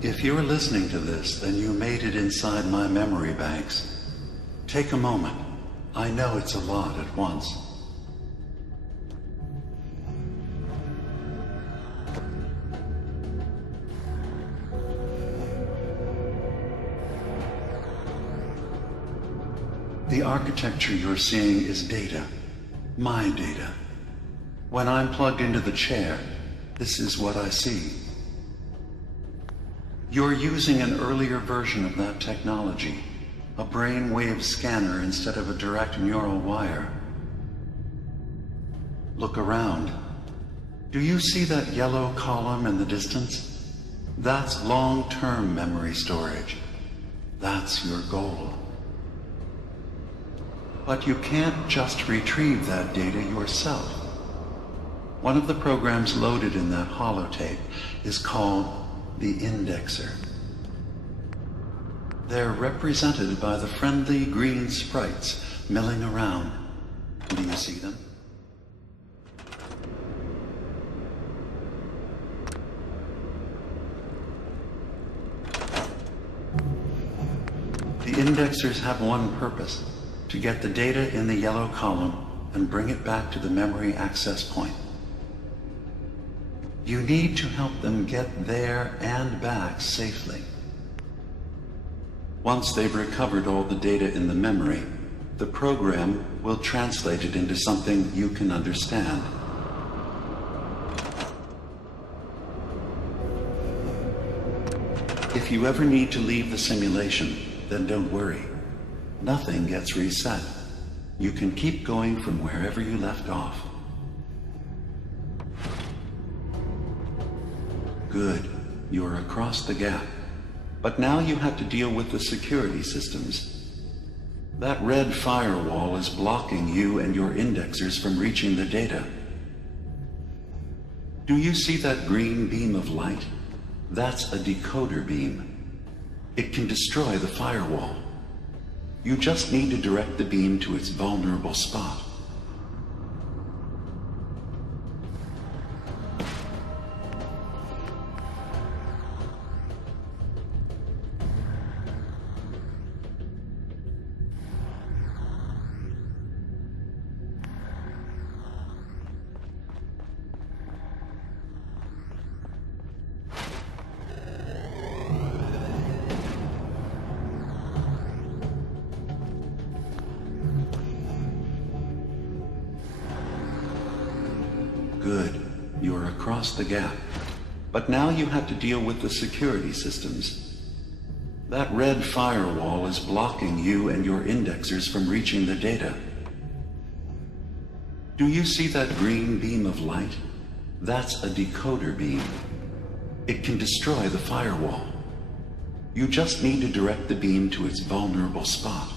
If you're listening to this, then you made it inside my memory banks. Take a moment. I know it's a lot at once. The architecture you're seeing is data, my data. When I'm plugged into the chair, this is what I see. You're using an earlier version of that technology, a brainwave scanner instead of a direct neural wire. Look around. Do you see that yellow column in the distance? That's long-term memory storage. That's your goal. But you can't just retrieve that data yourself. One of the programs loaded in that holotape is called the indexer. They're represented by the friendly green sprites milling around. Do you see them? The indexers have one purpose: to get the data in the yellow column and bring it back to the memory access point. You need to help them get there and back safely. Once they've recovered all the data in the memory, the program will translate it into something you can understand. If you ever need to leave the simulation, then don't worry. Nothing gets reset. You can keep going from wherever you left off. Good. You're across the gap. But now you have to deal with the security systems. That red firewall is blocking you and your indexers from reaching the data. Do you see that green beam of light? That's a decoder beam. It can destroy the firewall. You just need to direct the beam to its vulnerable spot. Good. You're across the gap. But now you have to deal with the security systems. That red firewall is blocking you and your indexers from reaching the data. Do you see that green beam of light? That's a decoder beam. It can destroy the firewall. You just need to direct the beam to its vulnerable spot.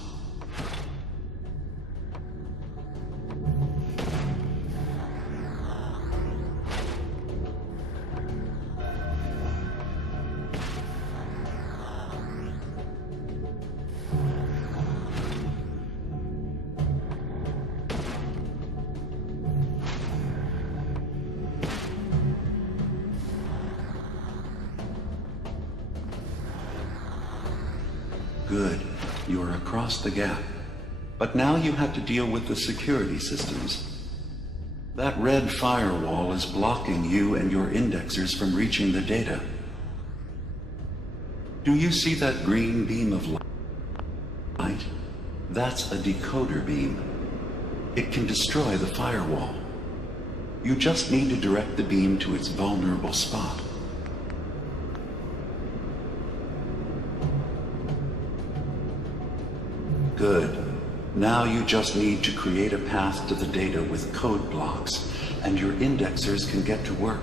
Good. You're across the gap. But now you have to deal with the security systems. That red firewall is blocking you and your indexers from reaching the data. Do you see that green beam of light? That's a decoder beam. It can destroy the firewall. You just need to direct the beam to its vulnerable spot. Good. Now you just need to create a path to the data with code blocks, and your indexers can get to work.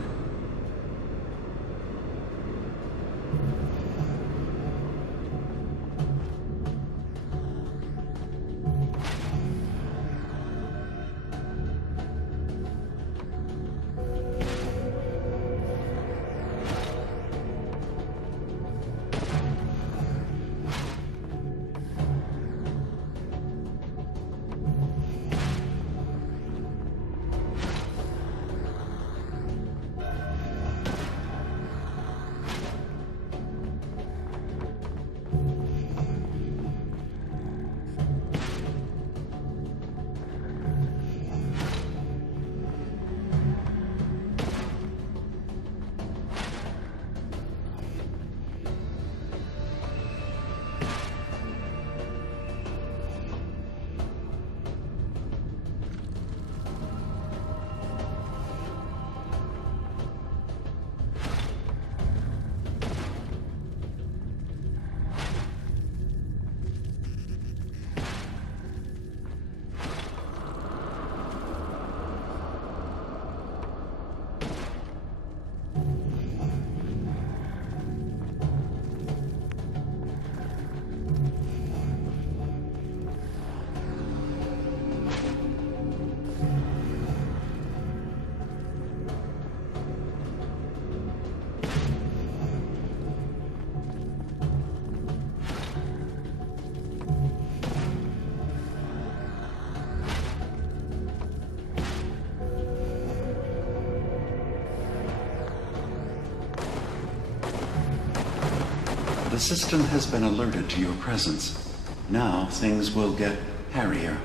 The system has been alerted to your presence. Now things will get hairier.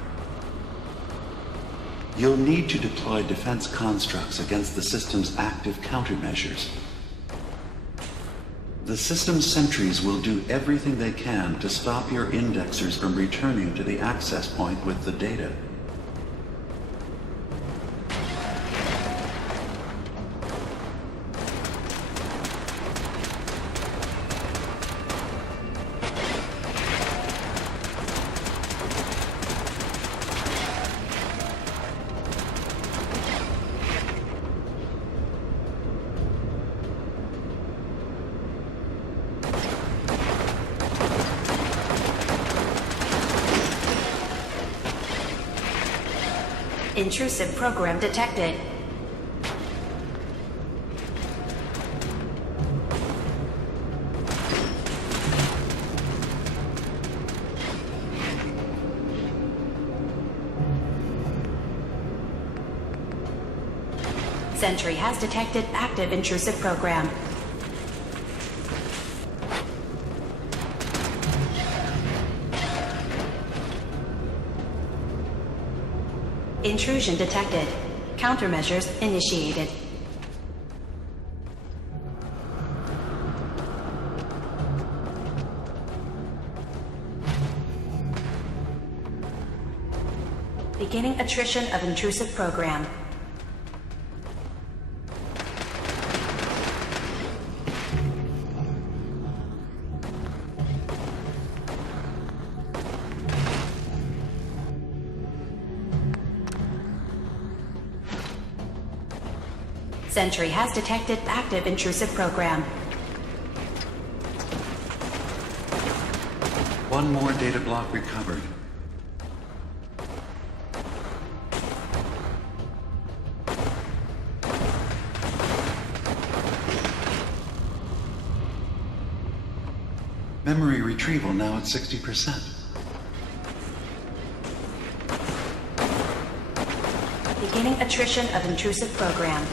You'll need to deploy defense constructs against the system's active countermeasures. The system's sentries will do everything they can to stop your indexers from returning to the access point with the data. Intrusive program detected. Sentry has detected active intrusive program. Intrusion detected. Countermeasures initiated. Beginning attrition of intrusive program. Sentry has detected active intrusive program. One more data block recovered. Memory retrieval now at 60%. Beginning attrition of intrusive program.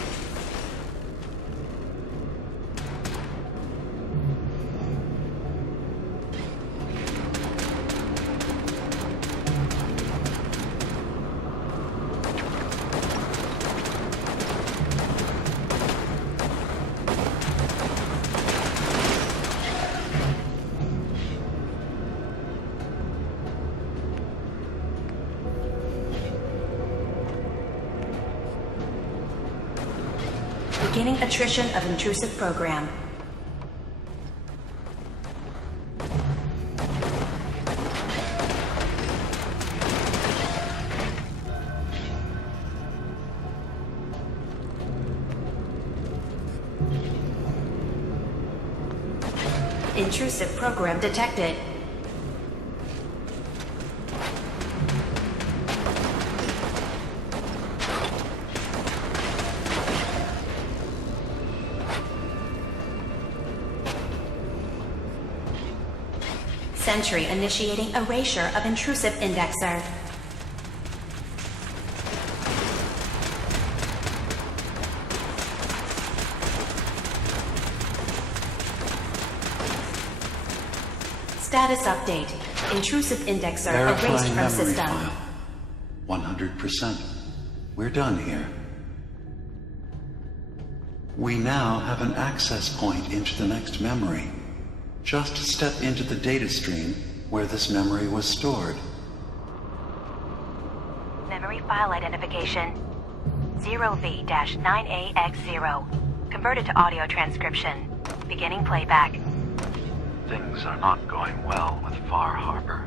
Beginning attrition of intrusive program. Intrusive program detected. Sentry initiating erasure of intrusive indexer. Status update. Intrusive indexer erased Verifying from memory system. file. 100%. We're done here. We now have an access point into the next memory. Just step into the data stream where this memory was stored. Memory file identification 0V-9AX0. Converted to audio transcription. Beginning playback. Things are not going well with Far Harbor.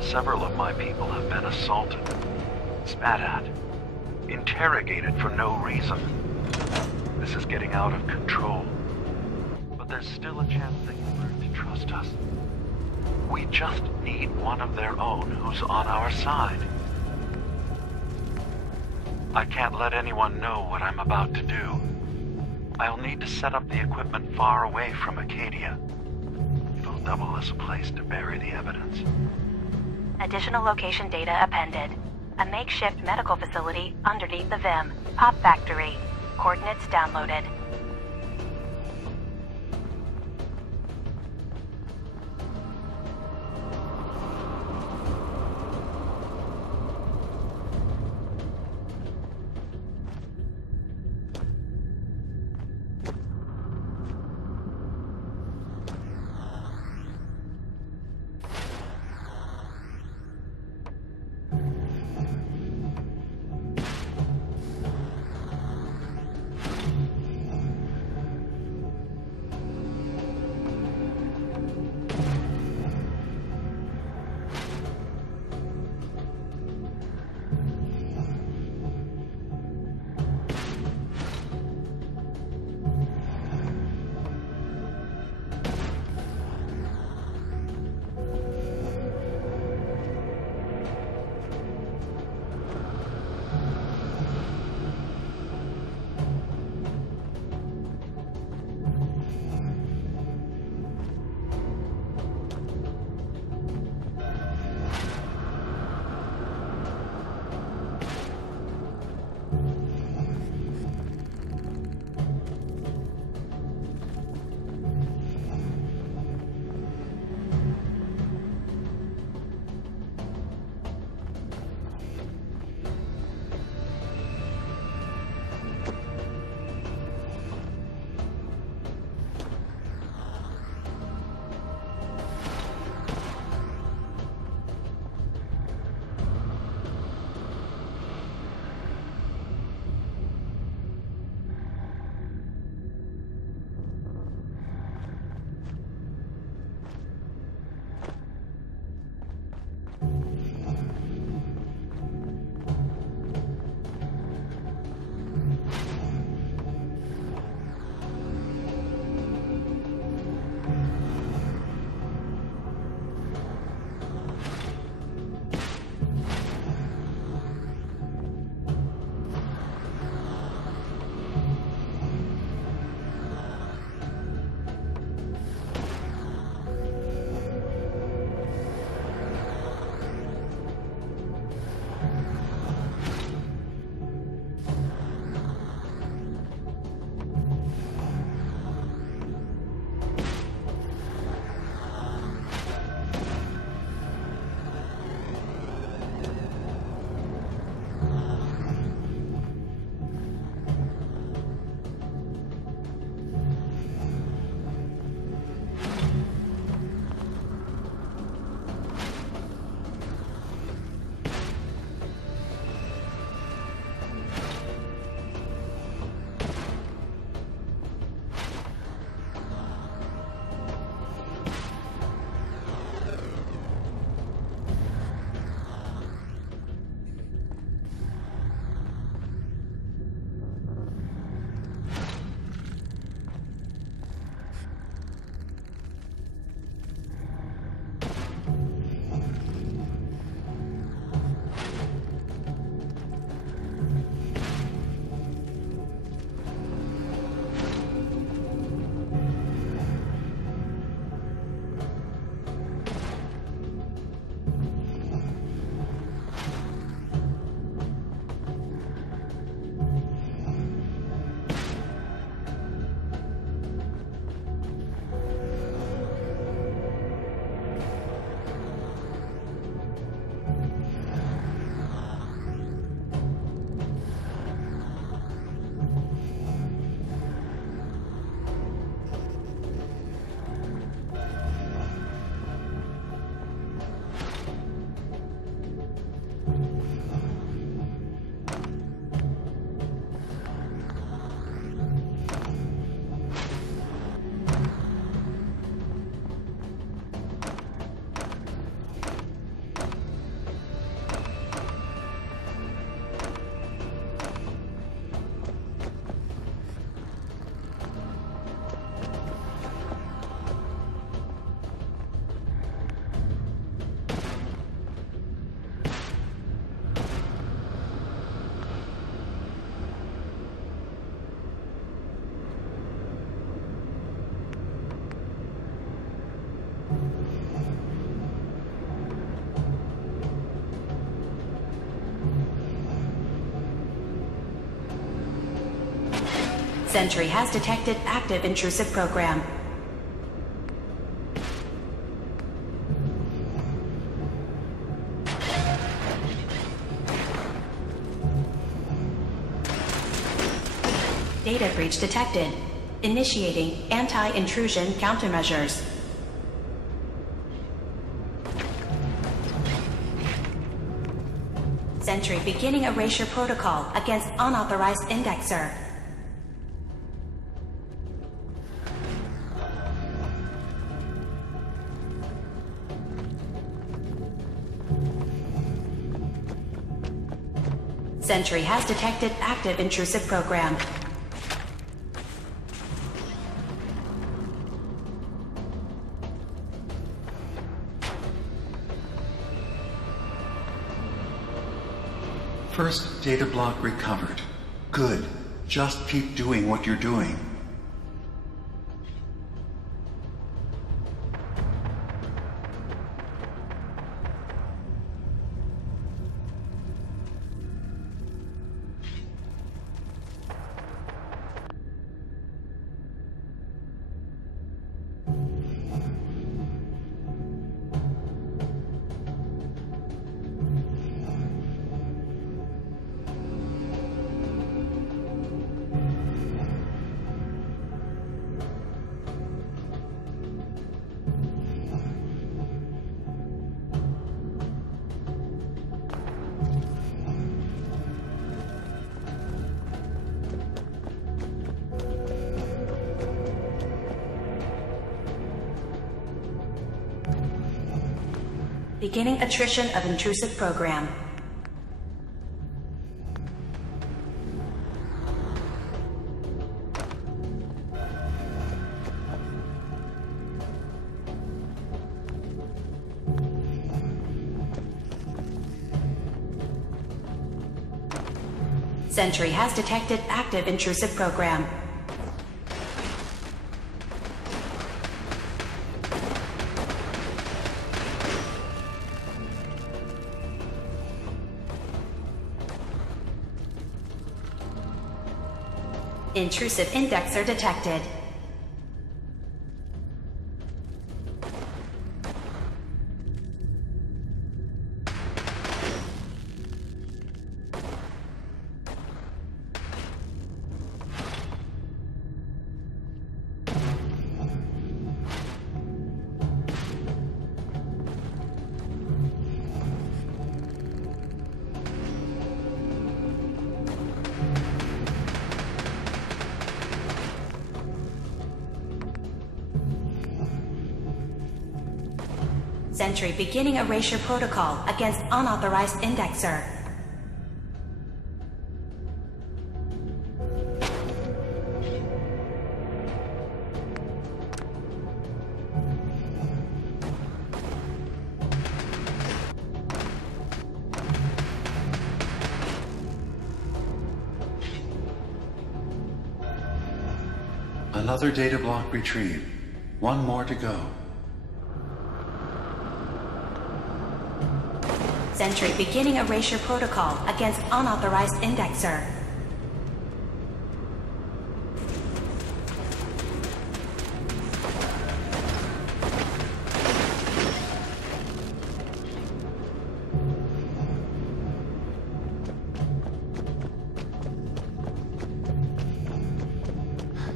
Several of my people have been assaulted, spat at, interrogated for no reason. This is getting out of control. But there's still a chance they can learn to trust us. We just need one of their own who's on our side. I can't let anyone know what I'm about to do. I'll need to set up the equipment far away from Acadia. It'll double as a place to bury the evidence. Additional location data appended. A makeshift medical facility underneath the VIM. Pop factory. Coordinates downloaded. Sentry has detected active intrusive program. Data breach detected. Initiating anti-intrusion countermeasures. Sentry beginning erasure protocol against unauthorized indexer. Sentry has detected active intrusive program. First data block recovered. Good. Just keep doing what you're doing. Beginning attrition of intrusive program. Sentry has detected active intrusive program. Intrusive indexer detected. Sentry beginning erasure protocol against unauthorized indexer. Another data block retrieved. One more to go. Sentry beginning erasure protocol against unauthorized indexer.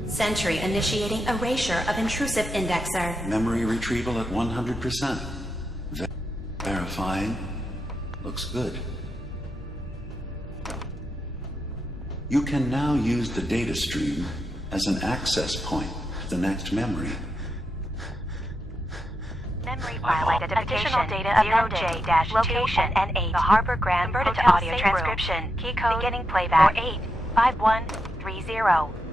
Sentry initiating erasure of intrusive indexer. Memory retrieval at 100%. Verifying. Looks good. You can now use the data stream as an access point to the next memory. Memory file identification. Additional data appended. Location N8. The Harbor Grand converted to audio transcription. Key code beginning playback 485130.